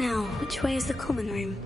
Now, which way is the common room?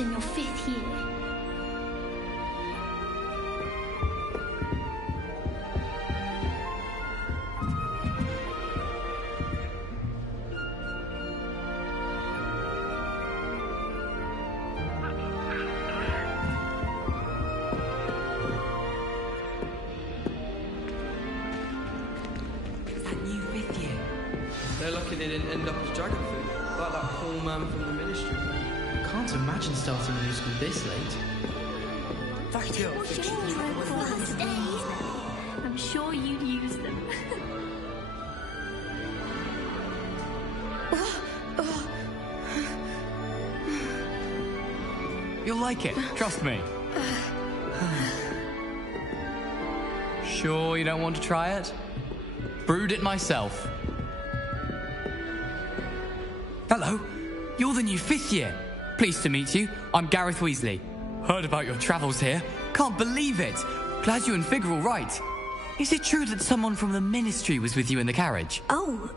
in your 5th year. They're lucky they didn't end up as dragon food, like that poor man from the ministry. Can't imagine starting a new school this late. That girl thinks she can get away with it. I'm sure you'd use them. You'll like it, trust me. Sure you don't want to try it? Brewed it myself. Hello, you're the new 5th year. Pleased to meet you. I'm Gareth Weasley. Heard about your travels here. Can't believe it. Glad you and Fig are all right. Is it true that someone from the Ministry was with you in the carriage? Oh,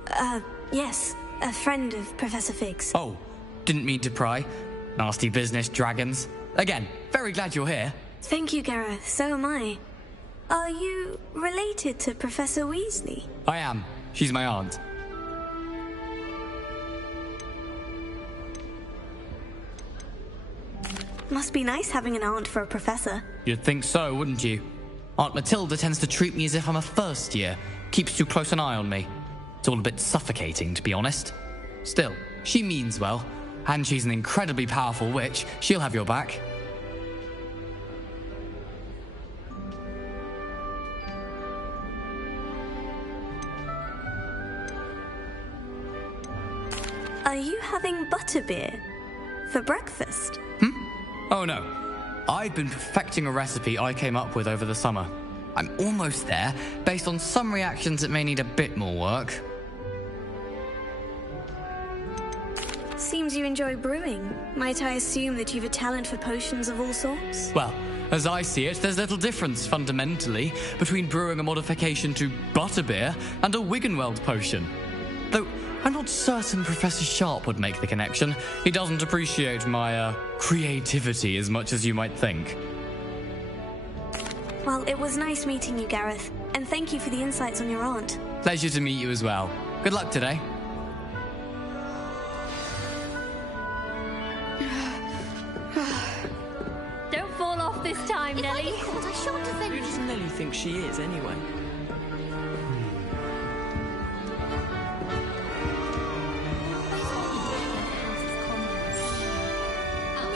yes. A friend of Professor Fig's. Oh, didn't mean to pry. Nasty business, dragons. Again, very glad you're here. Thank you, Gareth. So am I. Are you related to Professor Weasley? I am. She's my aunt. Must be nice having an aunt for a professor. You'd think so, wouldn't you? Aunt Matilda tends to treat me as if I'm a first year. Keeps too close an eye on me. It's all a bit suffocating, to be honest. Still, she means well. And she's an incredibly powerful witch. She'll have your back. Are you having butterbeer for breakfast? Oh no. I've been perfecting a recipe I came up with over the summer. I'm almost there, based on some reactions that may need a bit more work. Seems you enjoy brewing. Might I assume that you've a talent for potions of all sorts? Well, as I see it, there's little difference, fundamentally, between brewing a modification to butterbeer and a Wiggenweld potion. Though, I'm not certain Professor Sharp would make the connection. He doesn't appreciate my, creativity as much as you might think. Well, it was nice meeting you, Gareth. And thank you for the insights on your aunt. Pleasure to meet you as well. Good luck today. Don't fall off this time, If I Nellie. get caught, I shan't defend Who you. does Nellie think she is, anyway?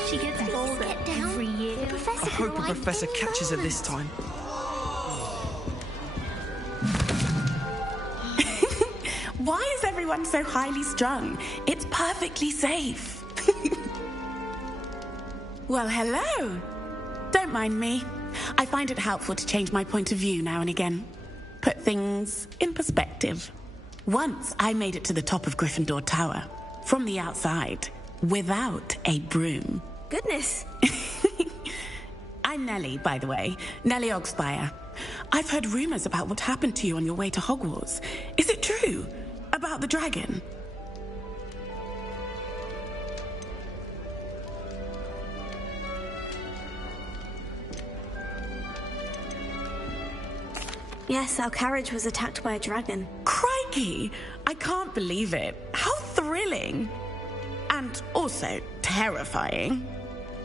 She gets older every year. The professor I hope can a arrive professor any catches her moment. this time. Why is everyone so highly strung? It's perfectly safe. Well, hello. Don't mind me. I find it helpful to change my point of view now and again. Put things in perspective. Once I made it to the top of Gryffindor Tower, from the outside, without a broom. Goodness. I'm Nellie, by the way. Nellie Ogspire. I've heard rumors about what happened to you on your way to Hogwarts. Is it true? About the dragon? Yes, our carriage was attacked by a dragon. Crikey! I can't believe it. How thrilling! And also terrifying.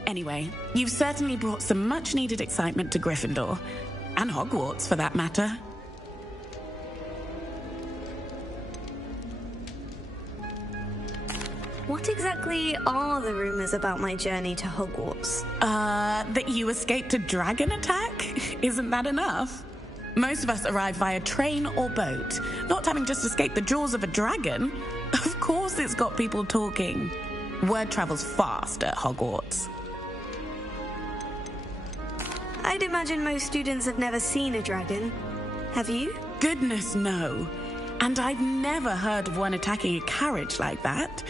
Anyway, you've certainly brought some much-needed excitement to Gryffindor. And Hogwarts, for that matter. What exactly are the rumors about my journey to Hogwarts? That you escaped a dragon attack? Isn't that enough? Most of us arrive via train or boat, not having just escaped the jaws of a dragon. Of course it's got people talking. Word travels fast at Hogwarts. I'd imagine most students have never seen a dragon. Have you? Goodness, no. And I've never heard of one attacking a carriage like that.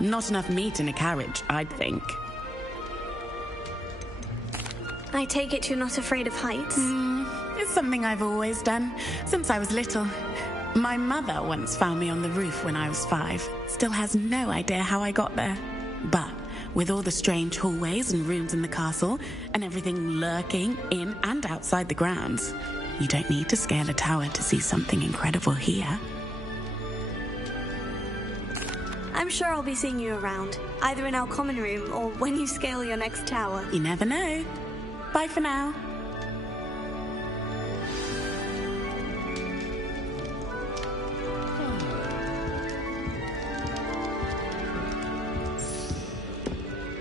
Not enough meat in a carriage, I'd think. I take it you're not afraid of heights? It's something I've always done, since I was little. My mother once found me on the roof when I was 5. Still has no idea how I got there. But with all the strange hallways and rooms in the castle, and everything lurking in and outside the grounds, you don't need to scale a tower to see something incredible here. I'm sure I'll be seeing you around, either in our common room or when you scale your next tower. You never know. Bye for now.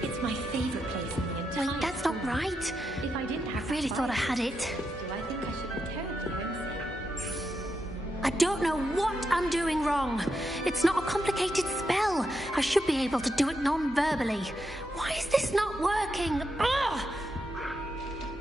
It's my favorite place in the entire Wait, that's not right. If I didn't have really thought I had it. Do I think I should be terribly homesick? I don't know what I'm doing wrong. It's not a complicated spell. I should be able to do it non-verbally. Why is this not working? Ugh!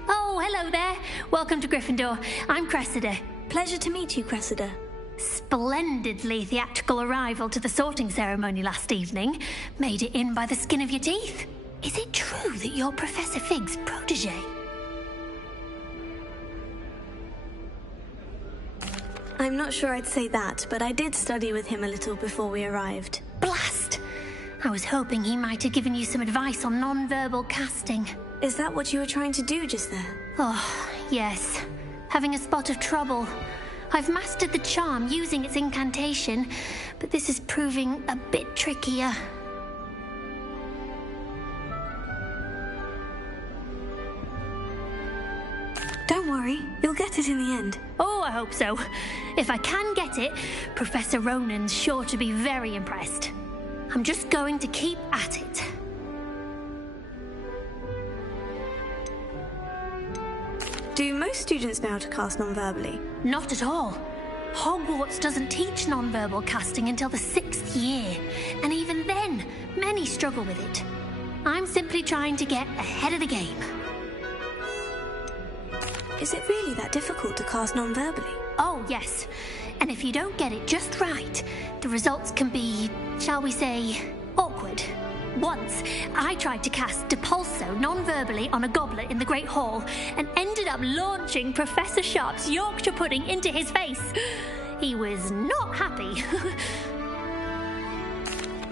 Oh, hello there. Welcome to Gryffindor. I'm Cressida. Pleasure to meet you, Cressida. Splendidly theatrical arrival to the sorting ceremony last evening. Made it in by the skin of your teeth. Is it true that you're Professor Fig's protege? I'm not sure I'd say that, but I did study with him a little before we arrived. Blast! I was hoping he might have given you some advice on non-verbal casting. Is that what you were trying to do just there? Oh, yes. Having a spot of trouble. I've mastered the charm using its incantation, but this is proving a bit trickier. Don't worry, you'll get it in the end. Oh, I hope so. If I can get it, Professor Ronan's sure to be very impressed. I'm just going to keep at it. Do most students know how to cast non-verbally? Not at all. Hogwarts doesn't teach non-verbal casting until the 6th year, and even then, many struggle with it. I'm simply trying to get ahead of the game. Is it really that difficult to cast non-verbally? Oh, yes. And if you don't get it just right, the results can be, shall we say, awkward. Once, I tried to cast Depulso non-verbally on a goblet in the Great Hall and ended up launching Professor Sharp's Yorkshire pudding into his face. He was not happy.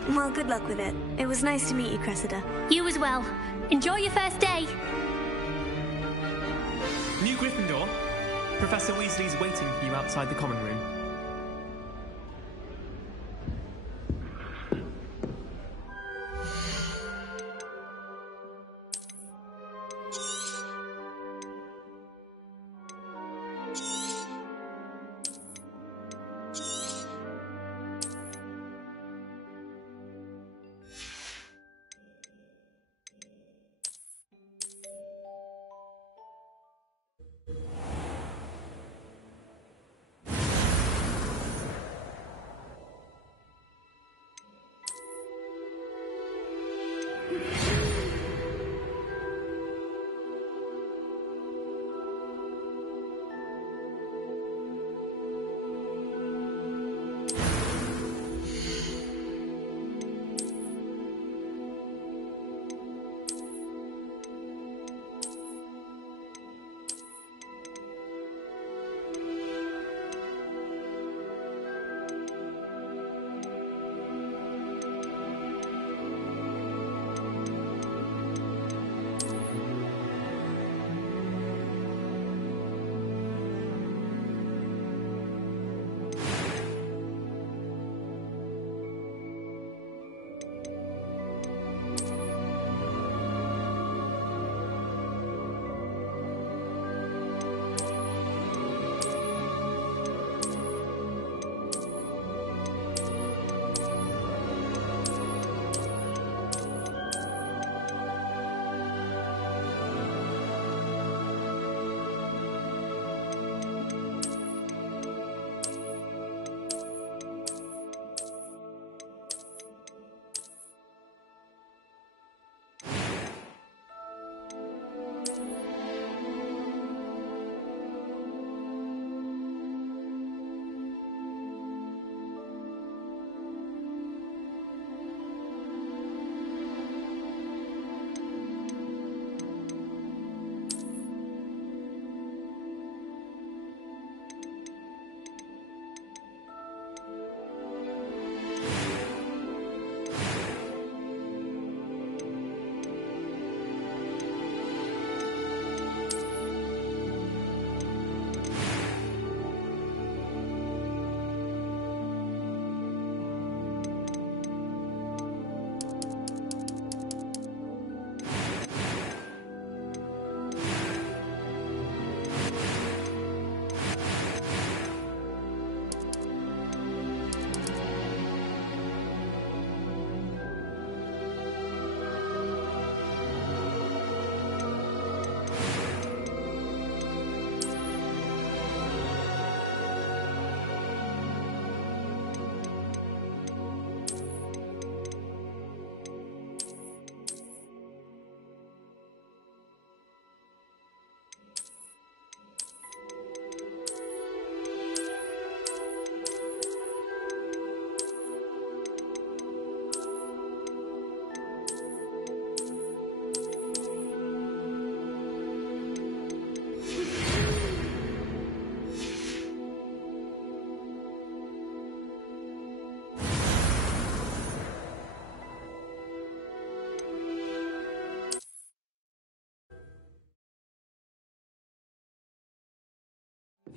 Well, good luck with it. It was nice to meet you, Cressida. You as well. Enjoy your first day. New Gryffindor, Professor Weasley's waiting for you outside the common room.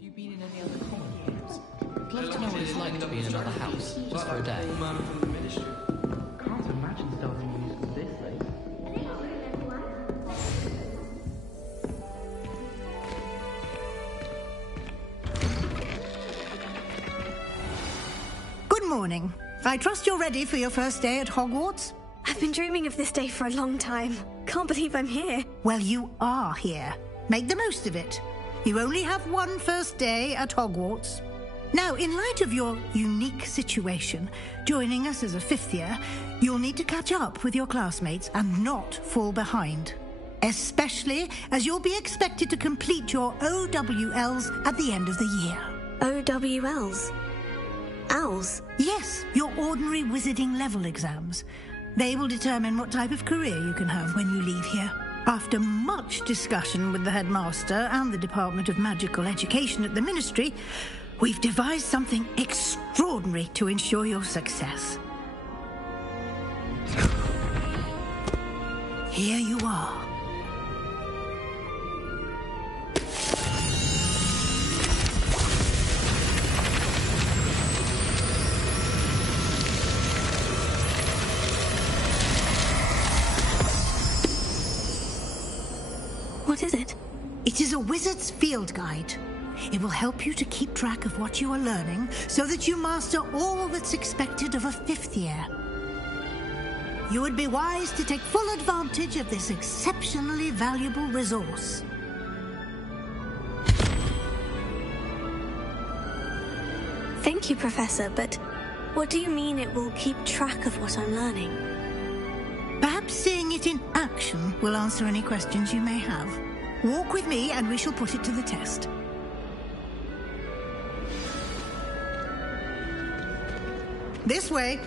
you been in any other common rooms? I'd love to know what it's like to be in another house, just for a day. Man from the ministry. Can't imagine starting a musical this late. Good morning. I trust you're ready for your first day at Hogwarts? I've been dreaming of this day for a long time. Can't believe I'm here. Well, you are here. Make the most of it. You only have one first day at Hogwarts. Now, in light of your unique situation, joining us as a fifth year, you'll need to catch up with your classmates and not fall behind. Especially as you'll be expected to complete your OWLs at the end of the year. OWLs? Owls? Yes, your ordinary wizarding level exams. They will determine what type of career you can have when you leave here. After much discussion with the headmaster and the Department of Magical Education at the Ministry, we've devised something extraordinary to ensure your success. Here you are. What is it? It is a wizard's field guide. It will help you to keep track of what you are learning so that you master all that's expected of a fifth year. You would be wise to take full advantage of this exceptionally valuable resource. Thank you, Professor, but what do you mean it will keep track of what I'm learning? Perhaps seeing it in action will answer any questions you may have. Walk with me and we shall put it to the test. This way.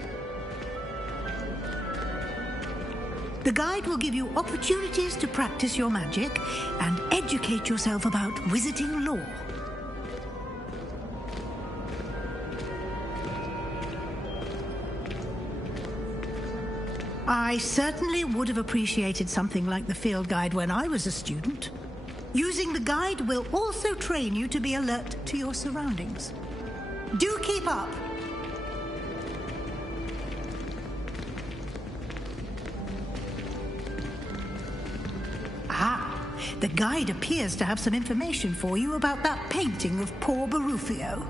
The guide will give you opportunities to practice your magic and educate yourself about wizarding lore. I certainly would have appreciated something like the field guide when I was a student. Using the guide will also train you to be alert to your surroundings. Do keep up! Ah, the guide appears to have some information for you about that painting of poor Barufio.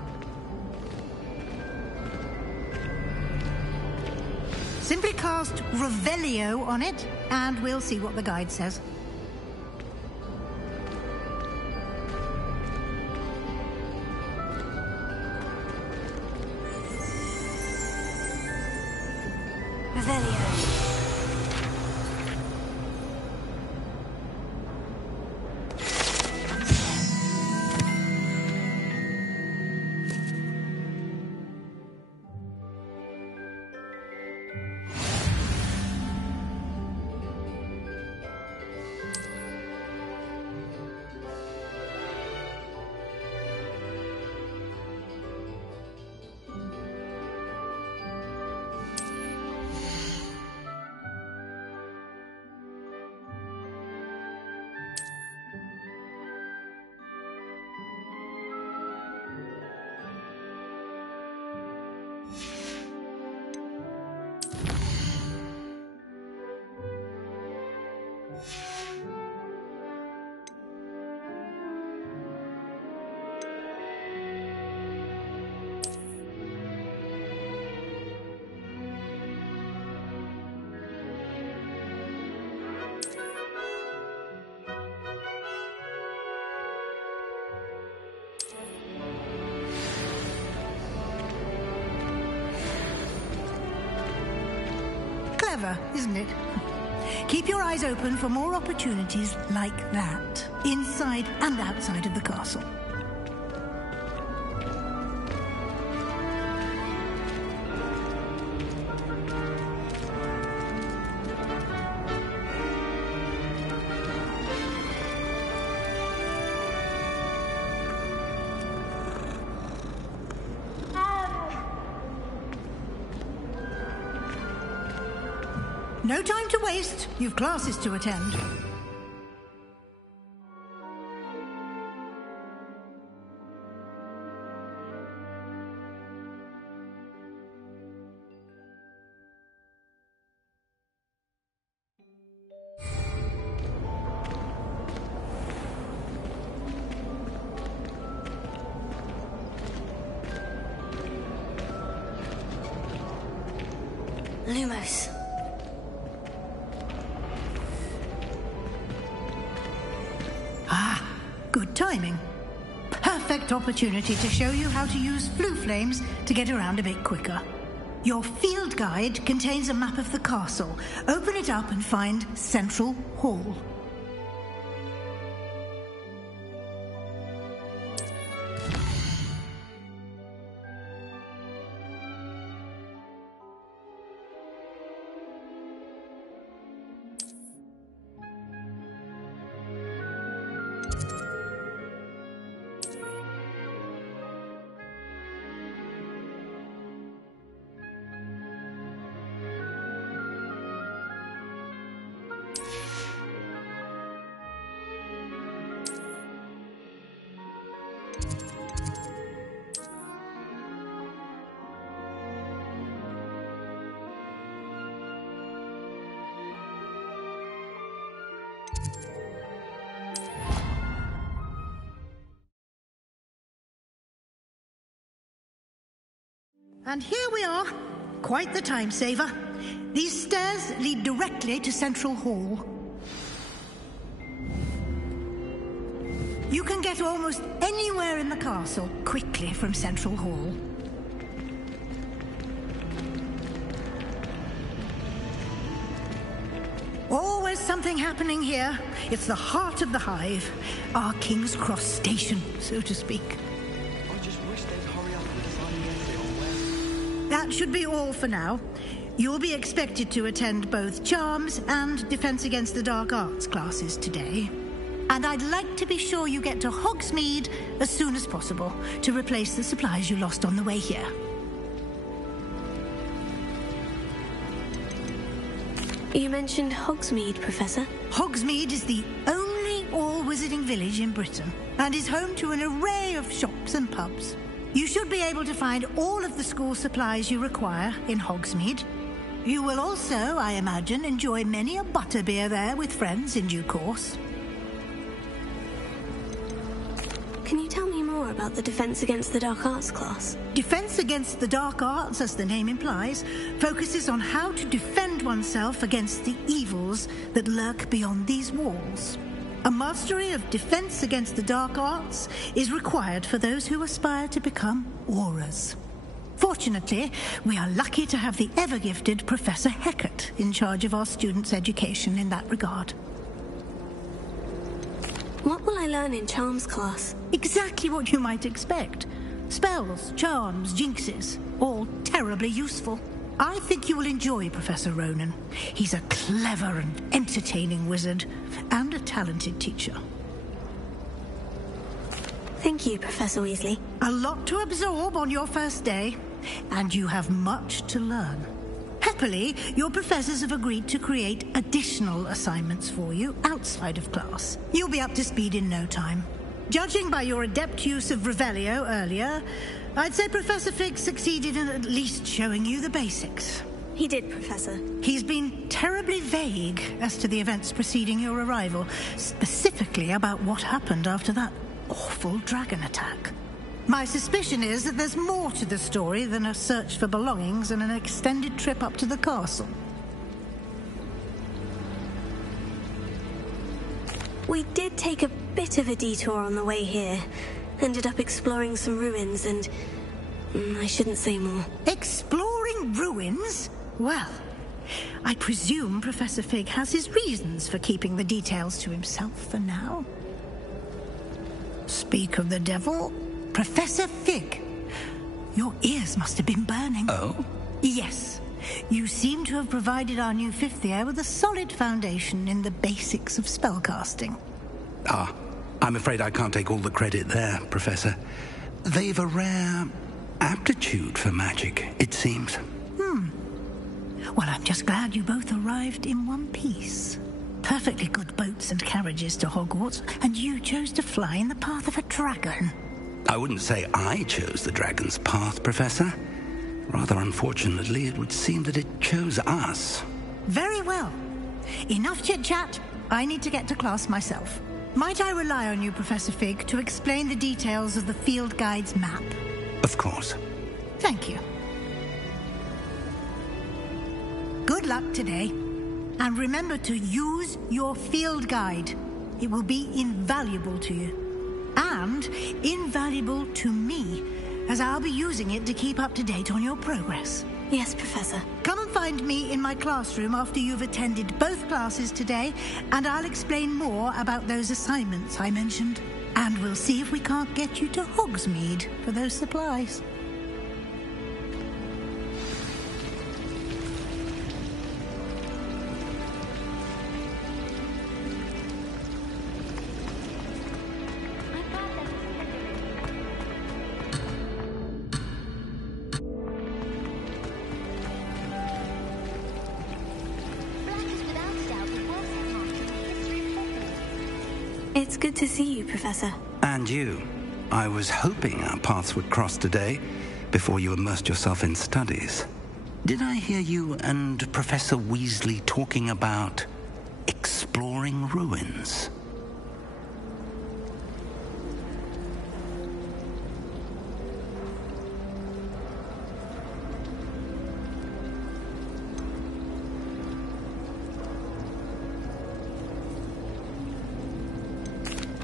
Simply cast Revelio on it, and we'll see what the guide says. Revelio. Clever, isn't it? Keep your eyes open for more opportunities like that, inside and outside of the castle. No time to waste. You've classes to attend. Lumos. Ah, good timing. Perfect opportunity to show you how to use flue flames to get around a bit quicker. Your field guide contains a map of the castle. Open it up and find Central Hall. And here we are. Quite the time saver. These stairs lead directly to Central Hall. You can get almost anywhere in the castle quickly from Central Hall. Always something happening here. It's the heart of the hive. Our King's Cross station, so to speak. I just wish they'd hurry up and decide the on where. That should be all for now. You'll be expected to attend both Charms and Defense Against the Dark Arts classes today. And I'd like to be sure you get to Hogsmeade as soon as possible to replace the supplies you lost on the way here. You mentioned Hogsmeade, Professor. Hogsmeade is the only all-wizarding village in Britain and is home to an array of shops and pubs. You should be able to find all of the school supplies you require in Hogsmeade. You will also, I imagine, enjoy many a butterbeer there with friends in due course. Can you tell me more about the Defense Against the Dark Arts class? Defense Against the Dark Arts, as the name implies, focuses on how to defend oneself against the evils that lurk beyond these walls. A mastery of Defense Against the Dark Arts is required for those who aspire to become Aurors. Fortunately, we are lucky to have the ever-gifted Professor Hecat in charge of our students' education in that regard. What will I learn in Charms class? Exactly what you might expect. Spells, charms, jinxes, all terribly useful. I think you will enjoy Professor Ronan. He's a clever and entertaining wizard, and a talented teacher. Thank you, Professor Weasley. A lot to absorb on your first day, and you have much to learn. Happily, your professors have agreed to create additional assignments for you outside of class. You'll be up to speed in no time. Judging by your adept use of Revelio earlier, I'd say Professor Fig succeeded in at least showing you the basics. He did, Professor. He's been terribly vague as to the events preceding your arrival, specifically about what happened after that awful dragon attack. My suspicion is that there's more to the story than a search for belongings and an extended trip up to the castle. We did take a bit of a detour on the way here. Ended up exploring some ruins and... I shouldn't say more. Exploring ruins? Well, I presume Professor Fig has his reasons for keeping the details to himself for now. Speak of the devil, Professor Fig, your ears must have been burning. Oh? Yes. You seem to have provided our new fifth year with a solid foundation in the basics of spellcasting. Ah, I'm afraid I can't take all the credit there, Professor. They've a rare aptitude for magic, it seems. Well, I'm just glad you both arrived in one piece. Perfectly good boats and carriages to Hogwarts, and you chose to fly in the path of a dragon. I wouldn't say I chose the dragon's path, Professor. Rather unfortunately, it would seem that it chose us. Very well. Enough chit-chat. I need to get to class myself. Might I rely on you, Professor Fig, to explain the details of the field guide's map? Of course. Thank you. Good luck today. And remember to use your field guide. It will be invaluable to you. And invaluable to me, as I'll be using it to keep up to date on your progress. Yes, Professor. Come and find me in my classroom after you've attended both classes today, and I'll explain more about those assignments I mentioned. And we'll see if we can't get you to Hogsmeade for those supplies. It's good to see you, Professor. And you. I was hoping our paths would cross today, before you immersed yourself in studies. Did I hear you and Professor Weasley talking about exploring ruins?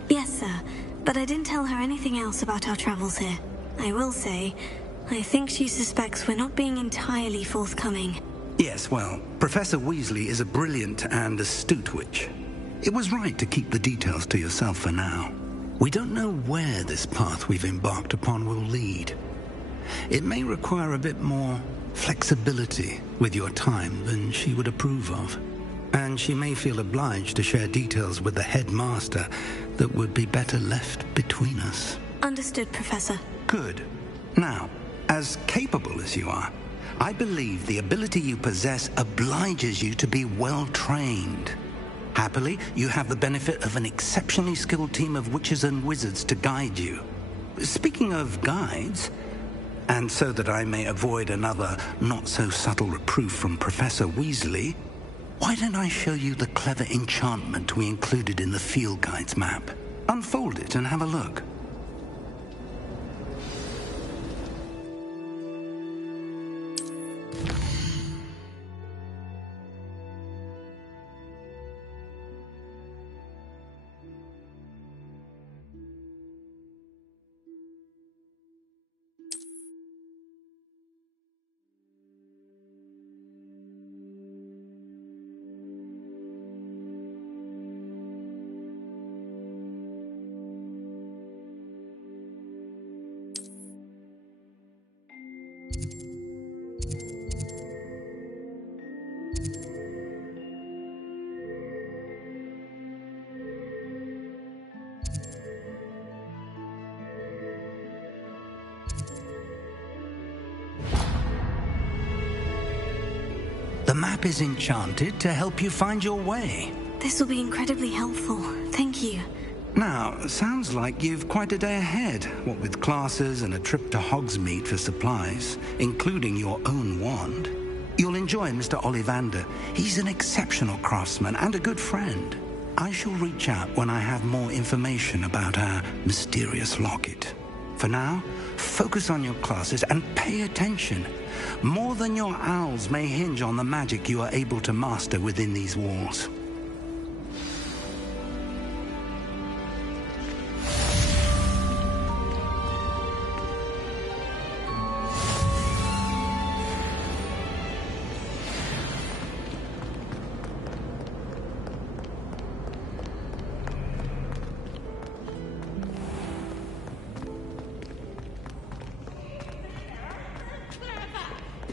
Yes, sir. But I didn't tell her anything else about our travels here. I will say, I think she suspects we're not being entirely forthcoming. Yes, well, Professor Weasley is a brilliant and astute witch. It was right to keep the details to yourself for now. We don't know where this path we've embarked upon will lead. It may require a bit more flexibility with your time than she would approve of. And she may feel obliged to share details with the headmaster that would be better left between us. Understood, Professor. Good. Now, as capable as you are, I believe the ability you possess obliges you to be well-trained. Happily, you have the benefit of an exceptionally skilled team of witches and wizards to guide you. Speaking of guides, and so that I may avoid another not-so-subtle reproof from Professor Weasley, why don't I show you the clever enchantment we included in the field guide's map? Unfold it and have a look. The map is enchanted to help you find your way. This will be incredibly helpful. Thank you. Now, sounds like you've quite a day ahead, what with classes and a trip to Hogsmeade for supplies, including your own wand. You'll enjoy Mr. Ollivander. He's an exceptional craftsman and a good friend. I shall reach out when I have more information about our mysterious locket. For now, focus on your classes and pay attention. More than your owls may hinge on the magic you are able to master within these walls.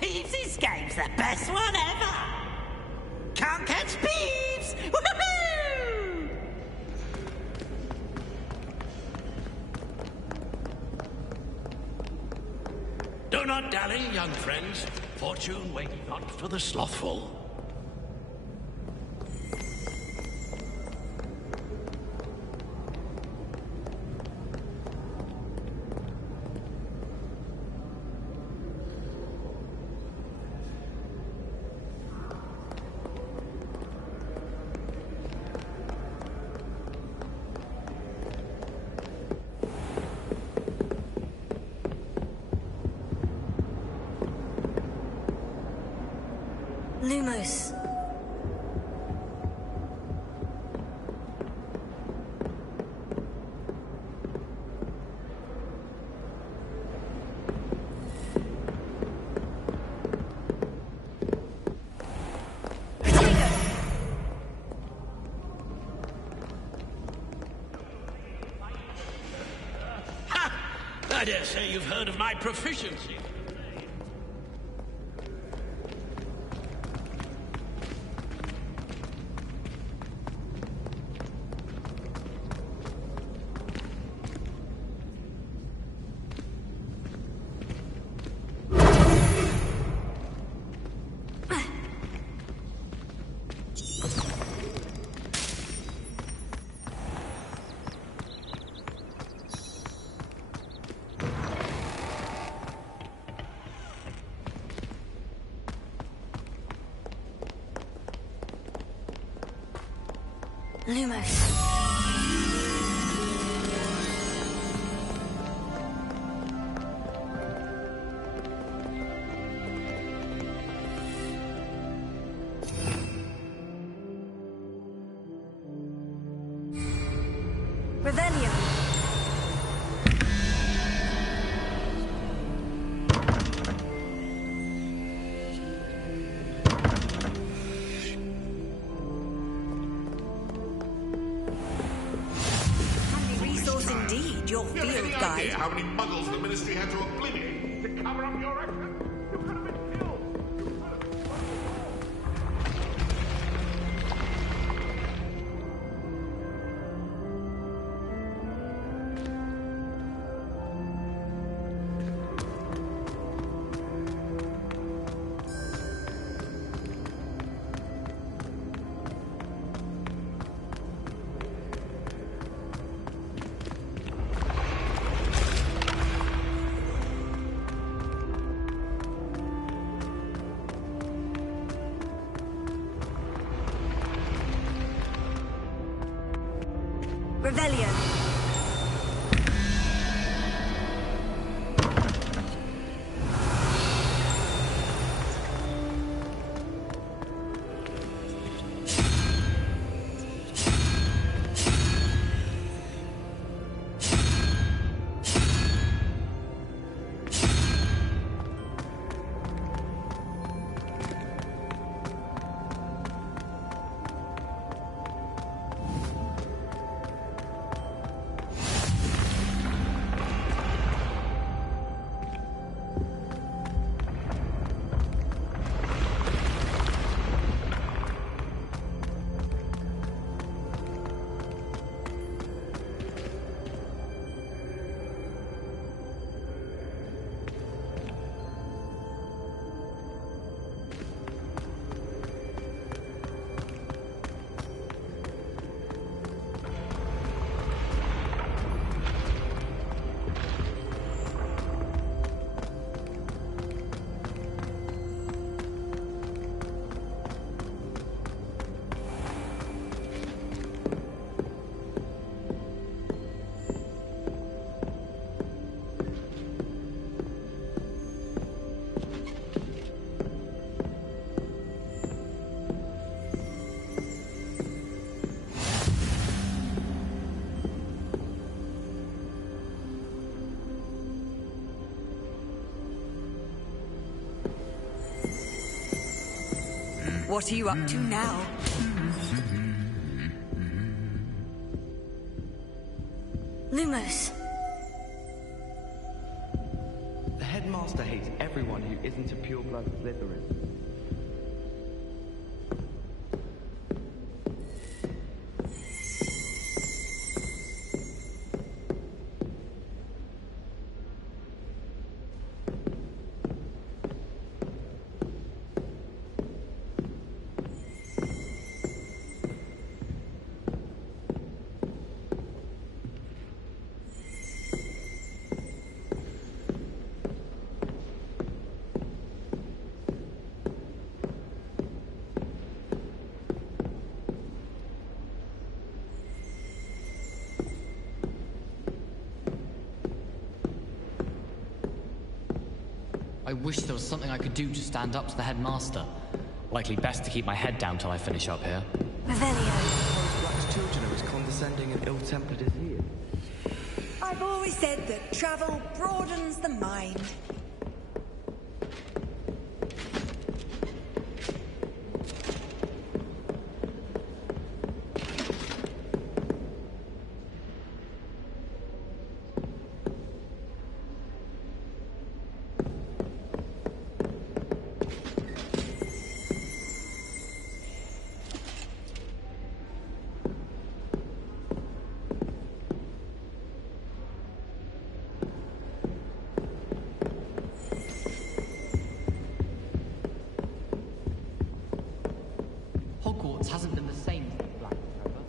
Peeves' game's the best one ever! Can't catch Peeves! Woohoo! Do not dally, young friends. Fortune waiteth not for the slothful. Lumos. I dare say you've heard of my proficiency. Lumos. Revelio. Your field guide. How many muggles the Ministry had to obliviate to cover up your actions? You could have been killed. Revelio. What are you up to now? Lumos. The headmaster hates everyone who isn't a pure-blood Slytherin. I wish there was something I could do to stand up to the headmaster. Likely best to keep my head down till I finish up here. Revelio. Black's children are as condescending and ill-tempered as he is. I've always said that travel broadens the mind. Hogwarts hasn't been the same since Black took over.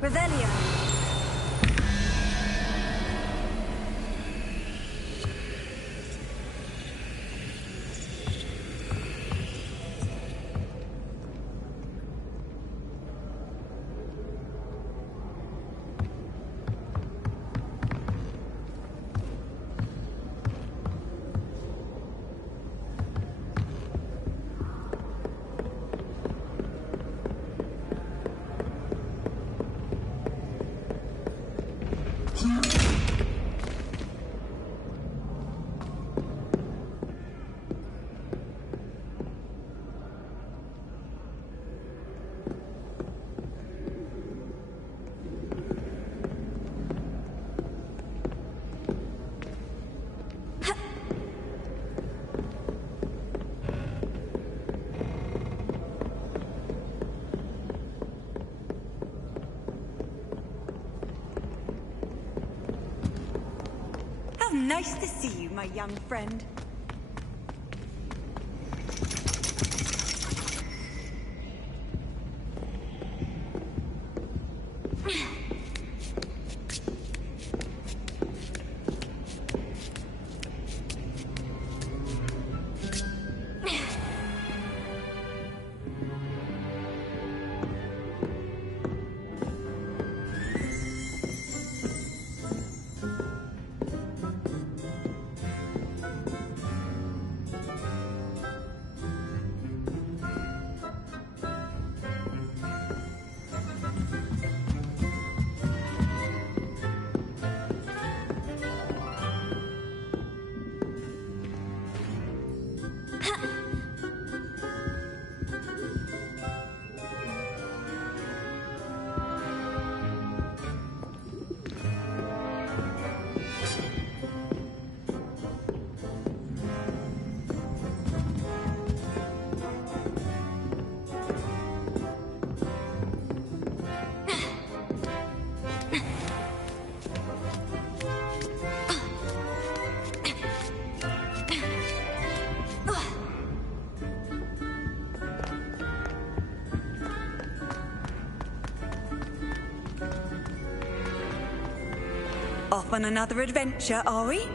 Revelio. Nice to see you, my young friend. Off on another adventure, are we?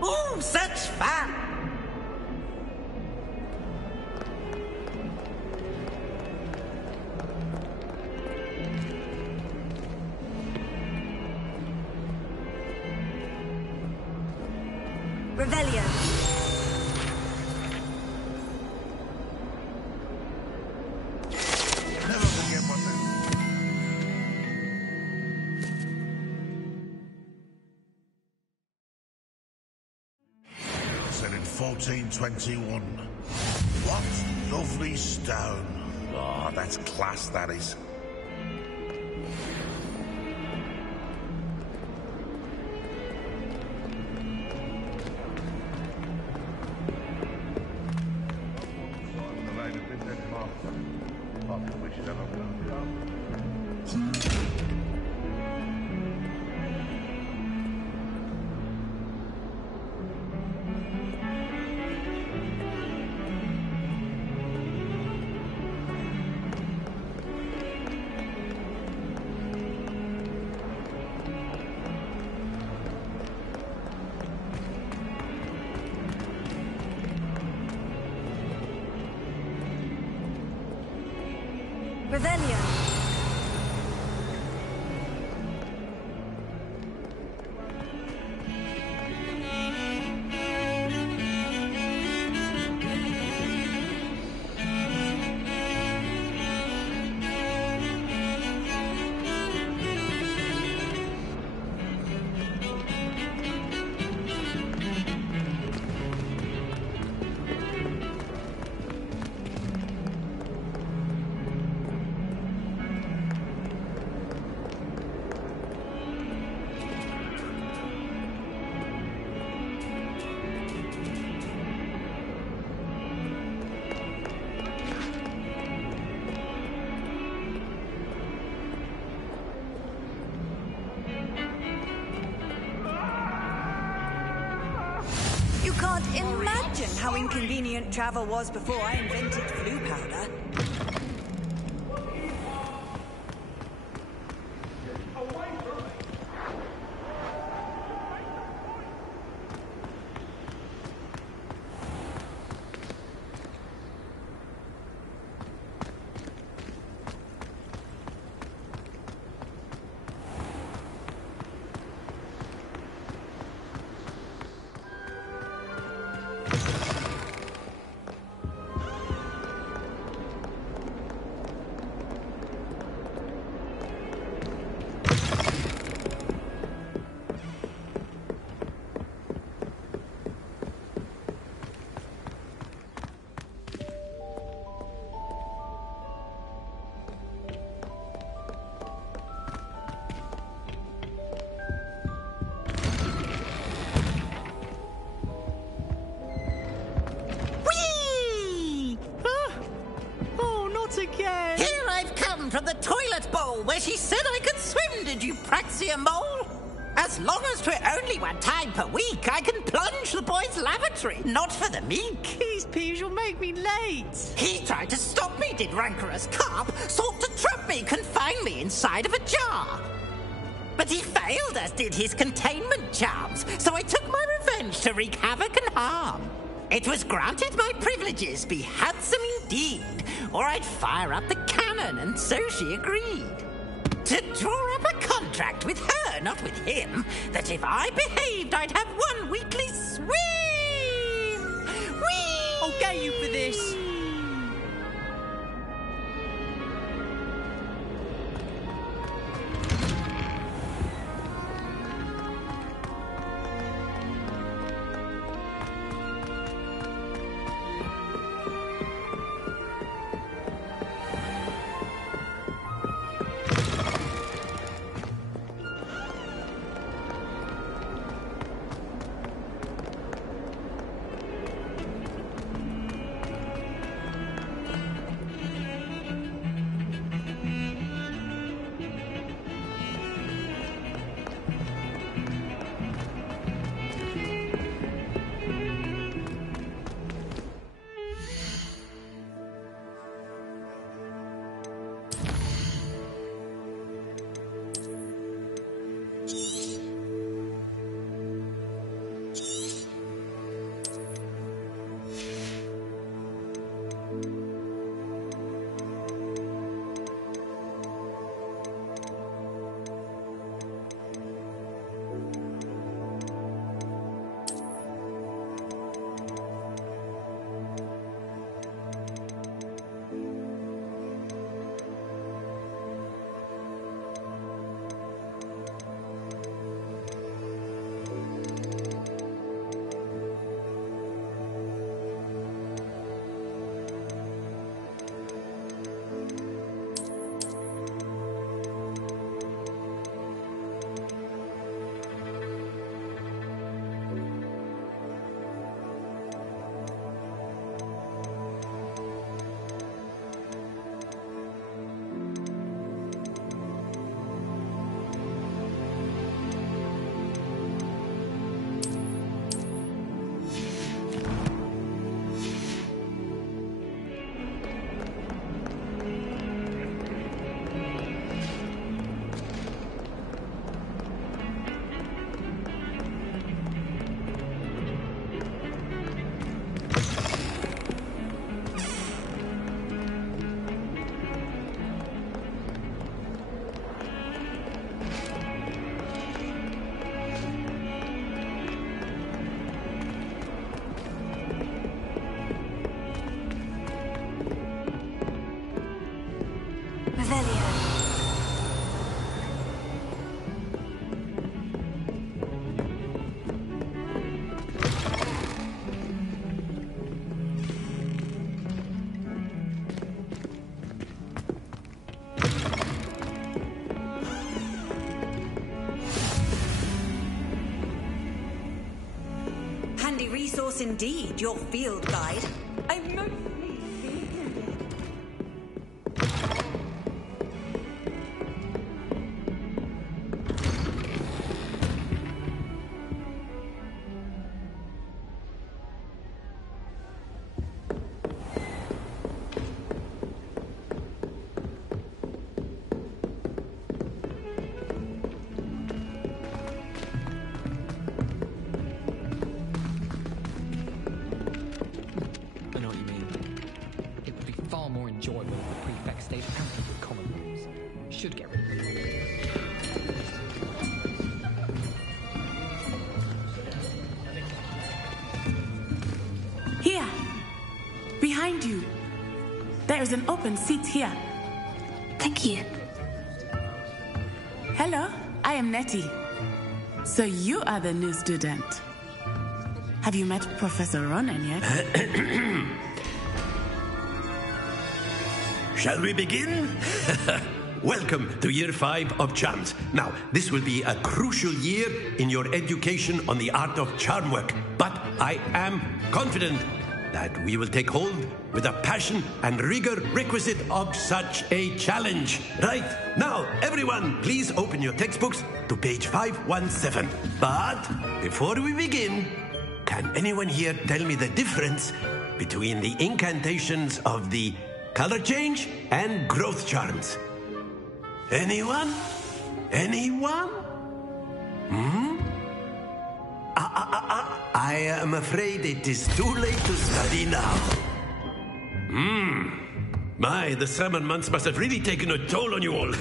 Oh, such fun! Revelio. Never forget what that... Said in 1421. What lovely stone. Oh, that's class, that is. Revelio. You can't imagine how inconvenient travel was before I invented flu powder. But he said I could swim, did you praxia mole? As long as 'twere only 1 time per week, I can plunge the boy's lavatory, not for the meek. These peas will make me late. He tried to stop me, did rancorous carp, sought to trap me, confine me inside of a jar. But he failed, as did his containment charms, so I took my revenge to wreak havoc and harm. It was granted my privileges be handsome indeed, or I'd fire up the cannon, and so she agreed. To draw up a contract with her, not with him, that if I behaved, I'd have 1 weekly swim! Whee! I'll get you for this! Resource indeed, your field guide. I'm most pleased to be included. Behind you. There is an open seat here. Thank you. Hello, I am Nettie. So you are the new student. Have you met Professor Ronan yet? Shall we begin? Welcome to Year 5 of Charms. Now, this will be a crucial year in your education on the art of charm work, but I am confident that we will take hold with the passion and rigor requisite of such a challenge. Right, now, everyone, please open your textbooks to page 517. But before we begin, can anyone here tell me the difference between the incantations of the color change and growth charms? Anyone? Anyone? I am afraid it is too late to study now. My, the summer months must have really taken a toll on you all.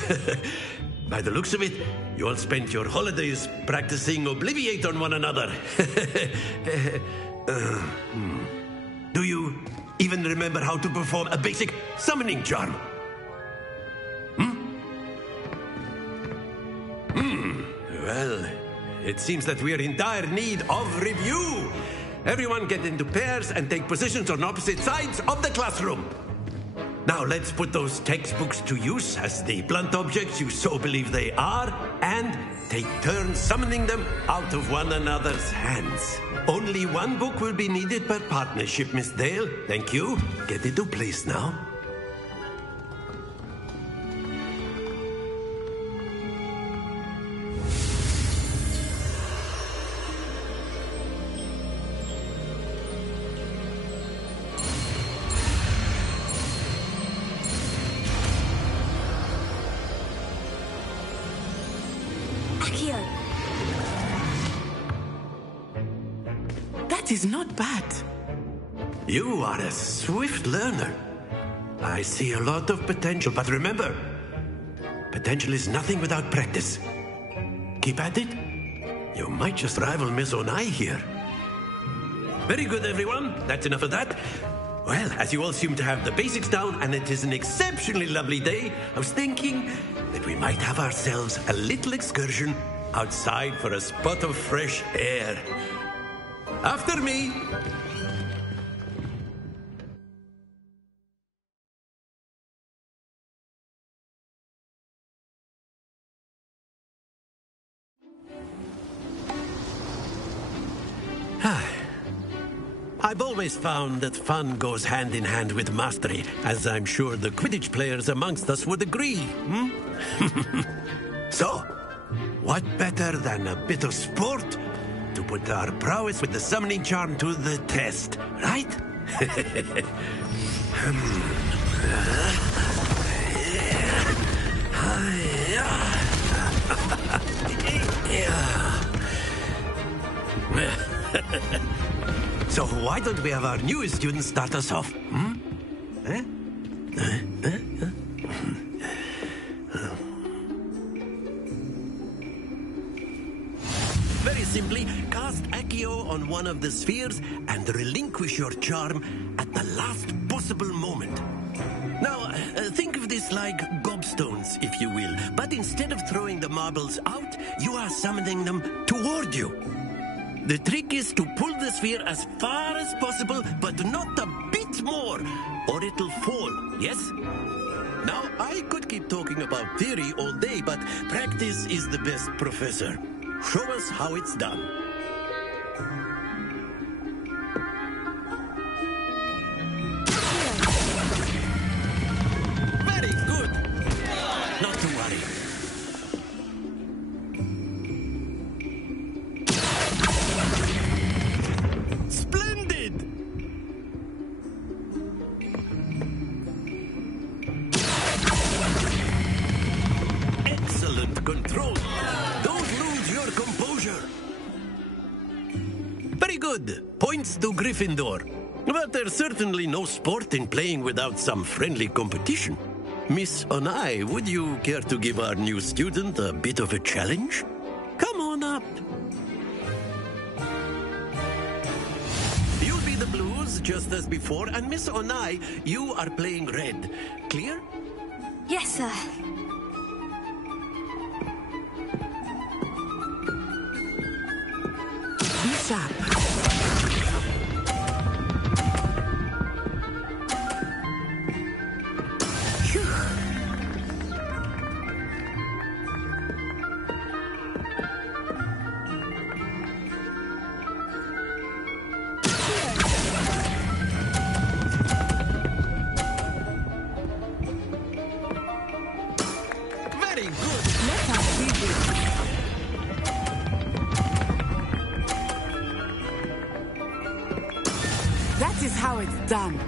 By the looks of it, you all spent your holidays practicing Obliviate on one another. Do you even remember how to perform a basic summoning charm? Well, it seems that we are in dire need of review. Everyone get into pairs and take positions on opposite sides of the classroom. Now let's put those textbooks to use as the blunt objects you so believe they are, and take turns summoning them out of one another's hands. Only one book will be needed per partnership, Miss Dale. Thank you. Get into place now. That is not bad. You are a swift learner. I see a lot of potential, but remember, potential is nothing without practice. Keep at it. You might just rival Miss Onai here. Very good, everyone. That's enough of that. Well, as you all seem to have the basics down, and it is an exceptionally lovely day, I was thinking that we might have ourselves a little excursion outside for a spot of fresh air. After me. I've always found that fun goes hand in hand with mastery, as I'm sure the Quidditch players amongst us would agree. So, what better than a bit of sport to put our prowess with the summoning charm to the test, right? So why don't we have our newest student start us off? Very simply, cast Accio on one of the spheres and relinquish your charm at the last possible moment. Now, think of this like gobstones, if you will, but instead of throwing the marbles out, you are summoning them toward you. The trick is to pull the sphere as far as possible, but not a bit more, or it'll fall, yes? Now, I could keep talking about theory all day, but practice is the best professor. Show us how it's done. Very good. Not to worry. Splendid! Excellent control. Don't lose your composure. Very good. Points to Gryffindor. But there's certainly no sport in playing without some friendly competition. Miss Onai, would you care to give our new student a bit of a challenge? Come on up. You'll be the blues, just as before, and Miss Onai, you are playing red. Clear? Yes, sir. Bishop. done.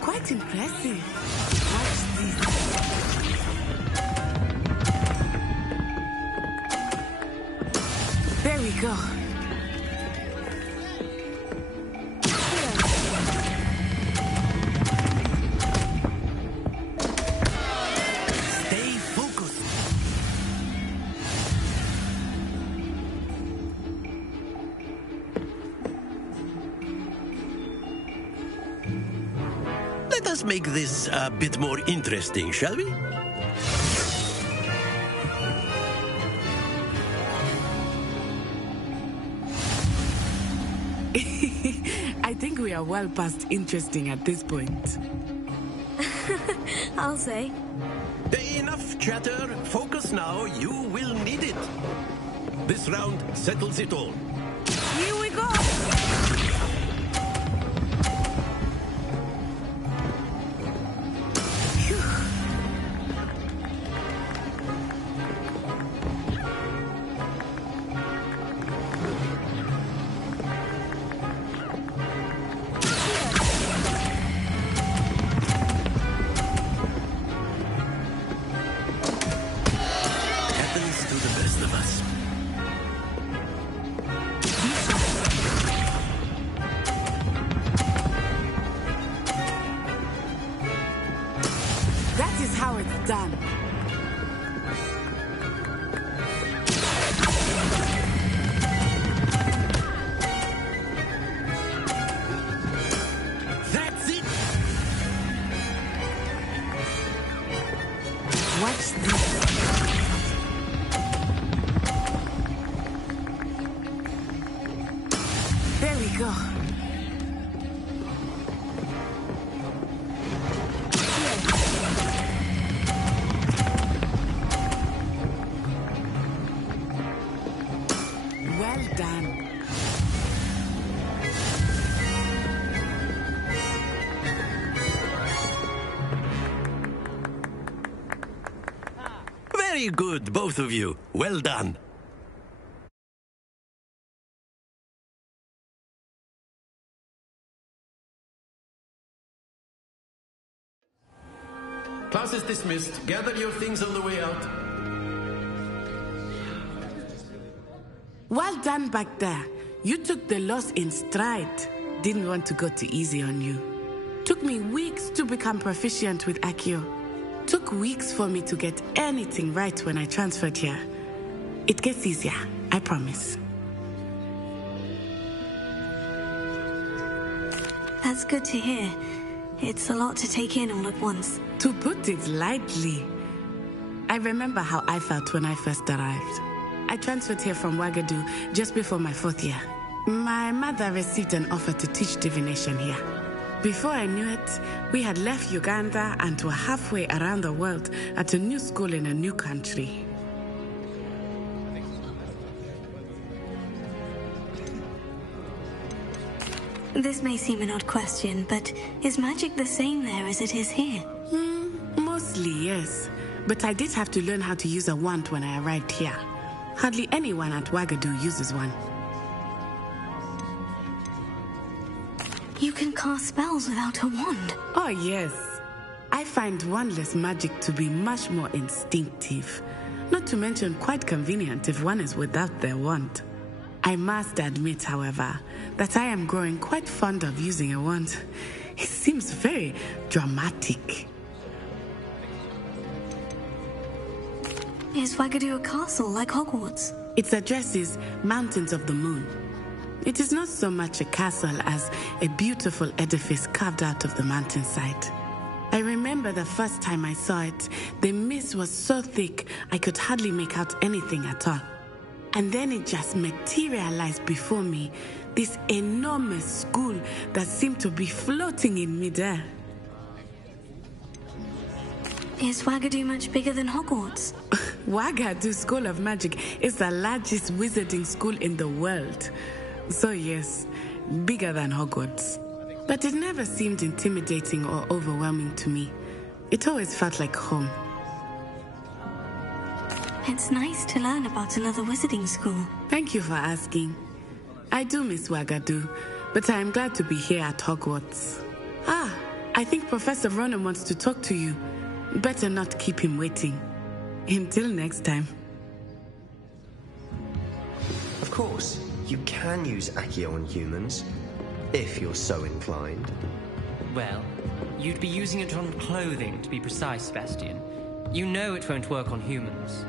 Quite impressive. Watch this. There we go. Stay focused. Let us make this a bit more interesting, shall we? I think we are well past interesting at this point. I'll say. Enough chatter. Focus now. You will need it. This round settles it all. Here we go. Happens to the best of us. That is how it's done. That's it. Watch this. There we go. Well done. Very good, both of you. Well done. Class is dismissed. Gather your things on the way out. Well done back there. You took the loss in stride. Didn't want to go too easy on you. Took me weeks to become proficient with Accio. Took weeks for me to get anything right when I transferred here. It gets easier, I promise. That's good to hear. It's a lot to take in all at once. To put it lightly, I remember how I felt when I first arrived. I transferred here from Ouagadougou just before my 4th year. My mother received an offer to teach divination here. Before I knew it, we had left Uganda and were halfway around the world at a new school in a new country. This may seem an odd question, but is magic the same there as it is here? Mostly, yes. But I did have to learn how to use a wand when I arrived here. Hardly anyone at Ouagadougou uses one. You can cast spells without a wand. Oh, yes. I find wandless magic to be much more instinctive. Not to mention quite convenient if one is without their wand. I must admit, however, that I am growing quite fond of using a wand. It seems very dramatic. Is Ouagadougou a castle like Hogwarts? Its address is Mountains of the Moon. It is not so much a castle as a beautiful edifice carved out of the mountainside. I remember the first time I saw it, the mist was so thick I could hardly make out anything at all. And then it just materialized before me, this enormous school that seemed to be floating in midair. Is Ouagadougou much bigger than Hogwarts? Ouagadougou School of Magic is the largest wizarding school in the world. So yes, bigger than Hogwarts. But it never seemed intimidating or overwhelming to me. It always felt like home. It's nice to learn about another wizarding school. Thank you for asking. I do miss Wagadu, but I am glad to be here at Hogwarts. I think Professor Ronan wants to talk to you. Better not keep him waiting. Until next time. Of course, you can use Accio on humans, if you're so inclined. Well, you'd be using it on clothing, to be precise, Sebastian. You know it won't work on humans.